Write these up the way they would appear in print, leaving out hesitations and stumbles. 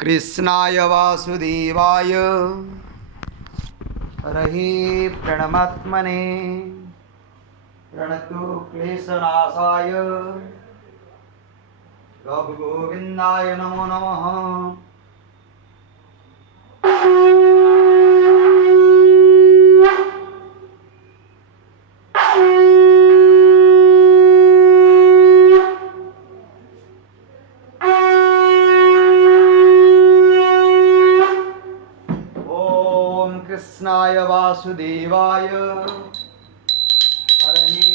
कृष्णाय वासुदेवाय हरहि प्रणमात्मने प्रणतु क्लेशनाशाय रघुगोविन्दाय नमो नमः। ओम कृष्णाय वासुदेवाय हरहि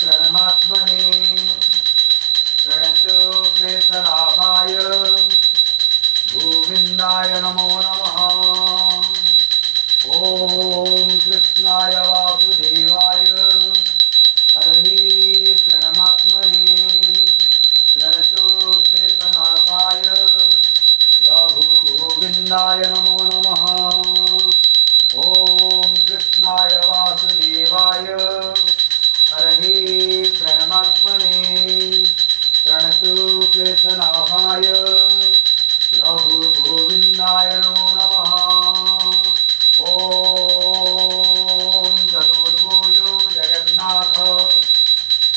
प्रणमात्मने प्रणतु क्लेशनाशाय गोविन्दाय नमो नमः। ओम कृष्णाय वासुदेवाय हरहि प्रणमात्मने प्रणतु क्लेशनाशाय रघुगोविन्दाय नमो नमः। ओम कृष्णाय वासुदेवाय हरहि प्रणमात्मने प्रणतु क्लेशनाशाय रघुगोविन्दाय नमो नमः। ओम चतुर्भुजो जगन्नाथ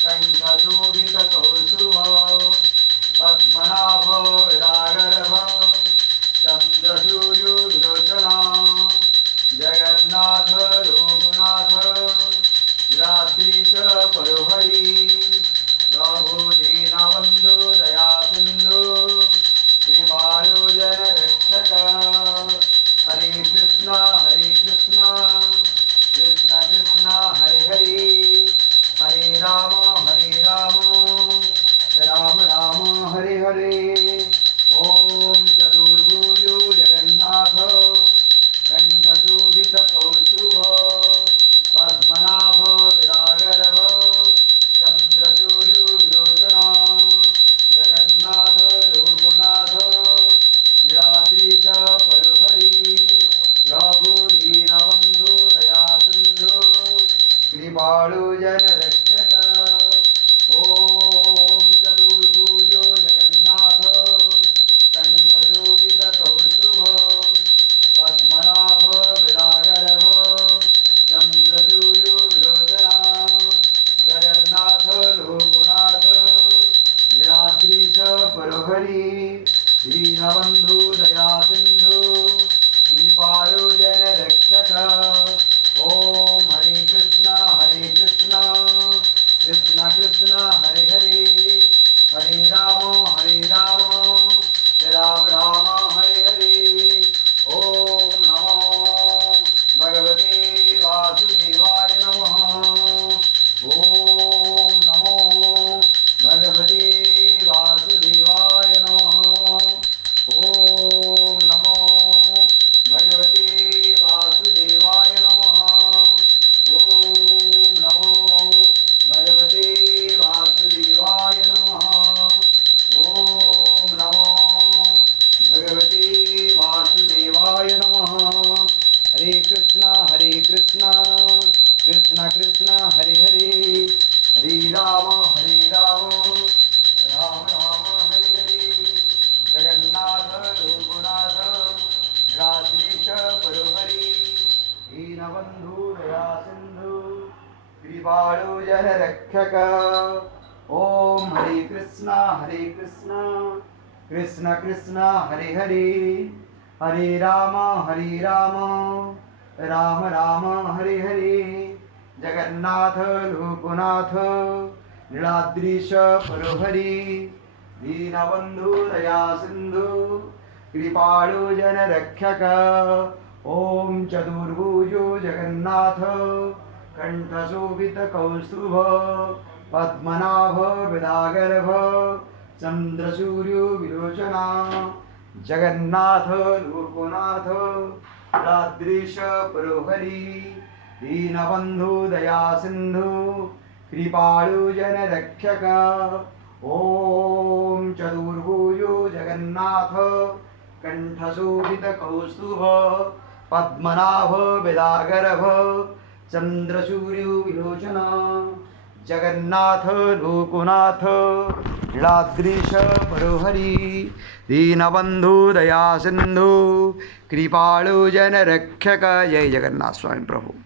कंठशोभितकौस्तुभ पद्मनाभ विरागर्भ चन्द्रसूर्यविलोचना जगन्नाथ रघुनाथ रात्रीच परोहरि प्रभुदीनबन्धु दयासिन्धु कृपालु जनरक्षक। हरे कृष्ण कृष्ण कृष्ण हरे हरे हरे राम राम राम हरे हरे। ओम चतुर्भुजो जगन्नाथ कंठशोभितकौस्तुभ पद्मनाभ विरागर्भ चन्द्रसूर्यविलोचना जगन्नाथ रघुनाथ नीलाद्रिच परोहरि रघुदीनबन्धु दयासिन्धु कृपालु जनरक्षक। ओम चतुर्भुजो जगन्नाथ कंठशोभितकौस्तुभ पद्मनाभ विरागर्भ चन्द्रसूर्यविलोचना जगन्नाथ रघुनाथ नीलाद्रिच परोहरि दीनबन्धु दयासिन्धु कृपालु जनरक्षक। ओम हरे कृष्ण कृष्ण कृष्ण हरे हरे हरे राम राम राम हरे हरे। ओम नमो भगवते वासुदेवाय नमः। ओम नमो भगवते वासुदेवाय नमः। ओम नमो भगवते वासुदेवाय नमः। ओम नमो भगवते वासुदेवाय नमः। ओम नमो भगवते वासुदेवाय नमः। हरे कृष्ण कृष्ण कृष्ण हरे हरे हरे राम राम राम हरे हरे। जगन्नाथ रघुनाथ रात्रीच परोहरि दीनबन्धु दयासिन्धु कृपालु जनरक्षक। ओम हरे कृष्ण कृष्ण कृष्ण हरे हरे हरे राम राम राम हरे हरे। जगन्नाथ रघुनाथ नीलाद्रीश परोहरि दीनबन्धु दयासिन्धु कृपालु जनरक्षक। ओम चतुर्भुजो जगन्नाथ कंठशोभितकौस्तुभ पद्मनाभ विरागर्भ चन्द्रसूर्यविलोचना जगन्नाथ रघुनाथ नीलाद्रीश परोहरि दीनबन्धु दयासिन्धु कृपालु जनरक्षक। ओम चतुर्भुजो जगन्नाथ कंठशोभितकौस्तुभ पद्मनाभ विरागर्भ चन्द्रसूर्यविलोचना जगन्नाथ रघुनाथ लीलाद्रीश परोहरी दीनबंधू दया सिंधू कृपाळू जनरक्षक जय जगन्नाथ स्वामी प्रभू.